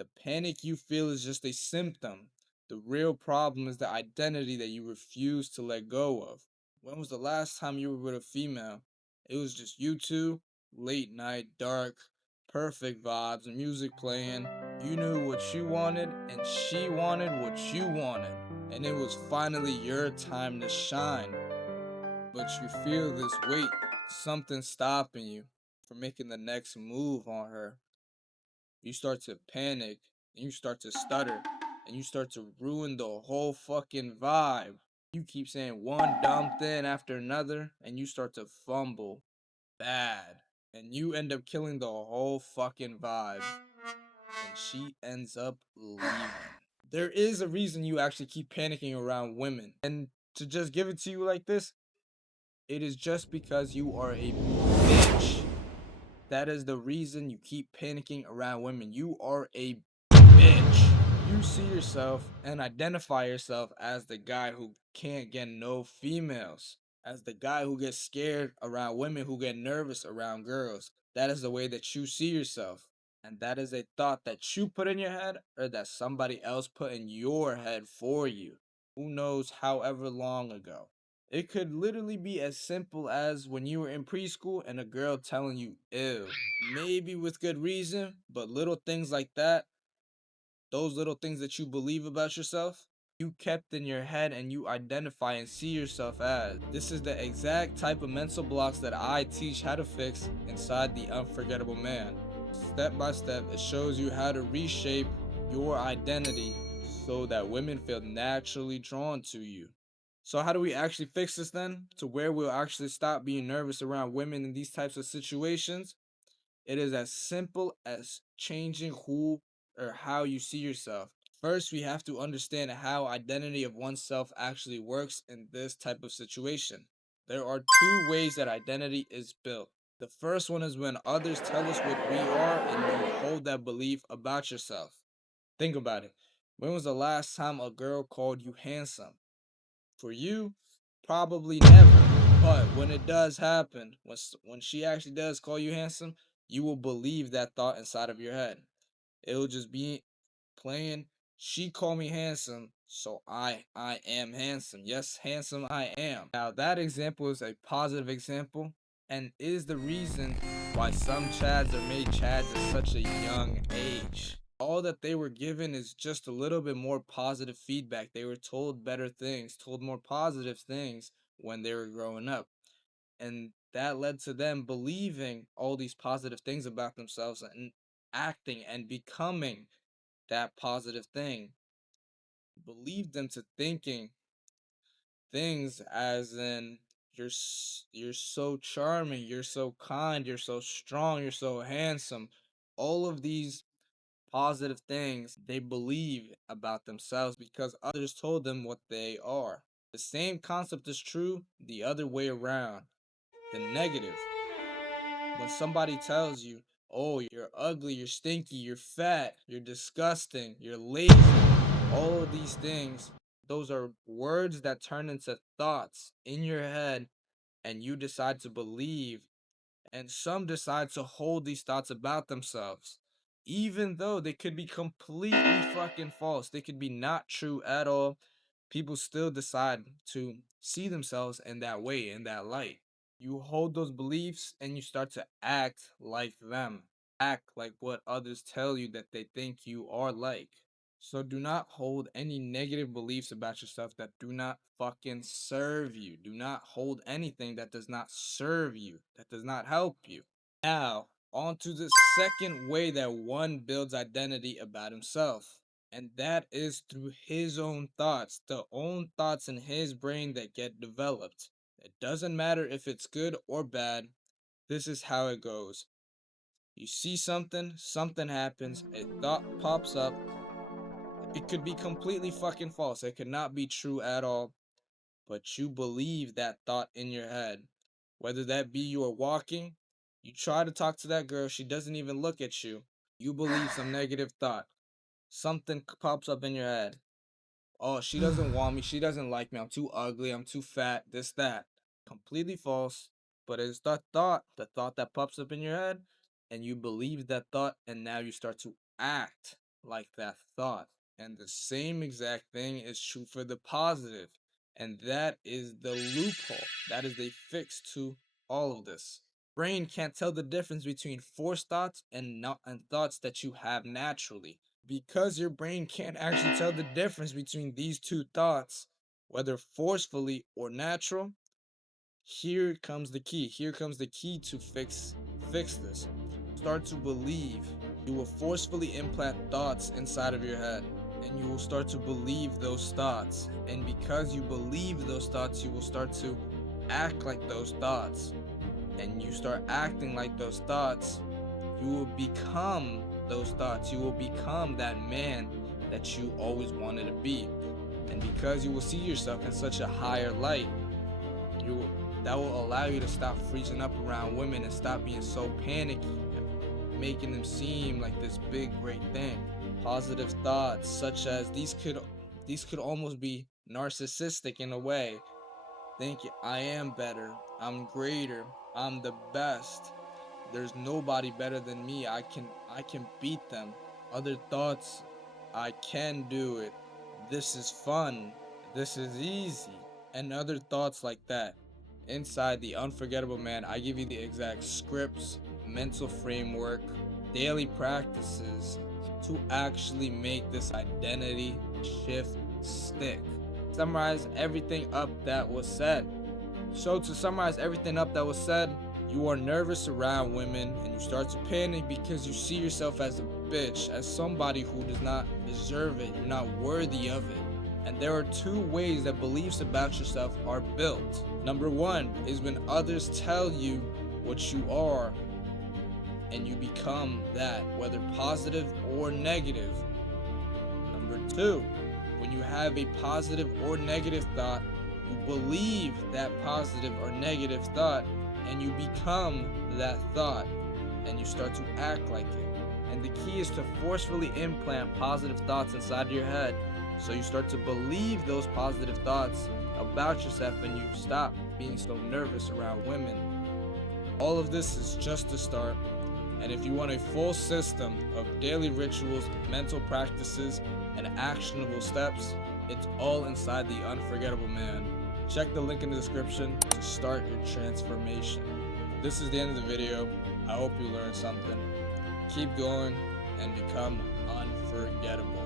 The panic you feel is just a symptom. The real problem is the identity that you refuse to let go of. When was the last time you were with a female? It was just you two, late night, dark, perfect vibes, and music playing. You knew what you wanted, and she wanted what you wanted. And it was finally your time to shine. But you feel this weight, something stopping you from making the next move on her. You start to panic, and you start to stutter, and you start to ruin the whole fucking vibe. You keep saying one dumb thing after another, and you start to fumble bad, and you end up killing the whole fucking vibe, and she ends up leaving. There is a reason you actually keep panicking around women, and to just give it to you like this, it is just because you are a bitch. That is the reason you keep panicking around women. You are a bitch. You see yourself and identify yourself as the guy who can't get no females, as the guy who gets scared around women, who get nervous around girls. That is the way that you see yourself. And that is a thought that you put in your head or that somebody else put in your head for you. Who knows however long ago. It could literally be as simple as when you were in preschool and a girl telling you ew. Maybe with good reason, but little things like that, those little things that you believe about yourself, you kept in your head and you identify and see yourself as. This is the exact type of mental blocks that I teach how to fix inside the Unforgettable Man. Step by step, it shows you how to reshape your identity so that women feel naturally drawn to you. So how do we actually fix this then? To where we'll actually stop being nervous around women in these types of situations? It is as simple as changing who or how you see yourself. First, we have to understand how identity of oneself actually works in this type of situation. There are two ways that identity is built. The first one is when others tell us what we are and you hold that belief about yourself. Think about it. When was the last time a girl called you handsome? For you, probably never. But when it does happen, when she actually does call you handsome, you will believe that thought inside of your head. It'll just be playing. She called me handsome, so I am handsome. Yes, handsome I am. Now that example is a positive example, and is the reason why some chads are made chads at such a young age. All that they were given is just a little bit more positive feedback. They were told better things, told more positive things when they were growing up. And that led to them believing all these positive things about themselves and acting and becoming that positive thing. Believed them to thinking things as in you're so charming, you're so kind, you're so strong, you're so handsome. All of these positive things they believe about themselves because others told them what they are. The same concept is true the other way around. The negative. When somebody tells you, oh, you're ugly, you're stinky, you're fat, you're disgusting, you're lazy, all of these things, those are words that turn into thoughts in your head and you decide to believe, and some decide to hold these thoughts about themselves. Even though they could be completely fucking false, they could be not true at all, people still decide to see themselves in that way, in that light. You hold those beliefs and you start to act like them. Act like what others tell you that they think you are like. So do not hold any negative beliefs about yourself that do not fucking serve you. Do not hold anything that does not serve you, that does not help you. Now, on to the second way that one builds identity about himself. And that is through his own thoughts, the own thoughts in his brain that get developed. It doesn't matter if it's good or bad. This is how it goes. You see something, something happens, a thought pops up. It could be completely fucking false. It could not be true at all. But you believe that thought in your head. Whether that be you are walking, you try to talk to that girl, she doesn't even look at you. You believe some negative thought. Something pops up in your head. Oh, she doesn't want me. She doesn't like me. I'm too ugly. I'm too fat. This, that. Completely false. But it's the thought that pops up in your head, and you believe that thought, and now you start to act like that thought. And the same exact thing is true for the positive. And that is the loophole. That is the fix to all of this. Brain can't tell the difference between forced thoughts and not and thoughts that you have naturally. Because your brain can't actually tell the difference between these two thoughts, whether forcefully or natural, here comes the key. Here comes the key to fix this. Start to believe. You will forcefully implant thoughts inside of your head, and you will start to believe those thoughts. And because you believe those thoughts, you will start to act like those thoughts. And you start acting like those thoughts, you will become those thoughts. You will become that man that you always wanted to be. And because you will see yourself in such a higher light, you that will allow you to stop freezing up around women and stop being so panicky and making them seem like this big great thing. Positive thoughts such as these could almost be narcissistic in a way. Think I am better, I'm greater, I'm the best. There's nobody better than me. I can beat them. Other thoughts, I can do it. This is fun. This is easy. And other thoughts like that. Inside the Unforgettable Man, I give you the exact scripts, mental framework, daily practices to actually make this identity shift stick. Summarize everything up that was said. So, to summarize everything up that was said, you are nervous around women and you start to panic because you see yourself as a bitch, as somebody who does not deserve it. You're not worthy of it. And there are two ways that beliefs about yourself are built. Number one is when others tell you what you are and you become that, whether positive or negative. Number two, when you have a positive or negative thought, you believe that positive or negative thought and you become that thought and you start to act like it. And the key is to forcefully implant positive thoughts inside of your head so you start to believe those positive thoughts about yourself and you stop being so nervous around women. All of this is just a start. And if you want a full system of daily rituals, mental practices, and actionable steps, it's all inside the Unforgettable Man. Check the link in the description to start your transformation. This is the end of the video. I hope you learned something. Keep going and become unforgettable.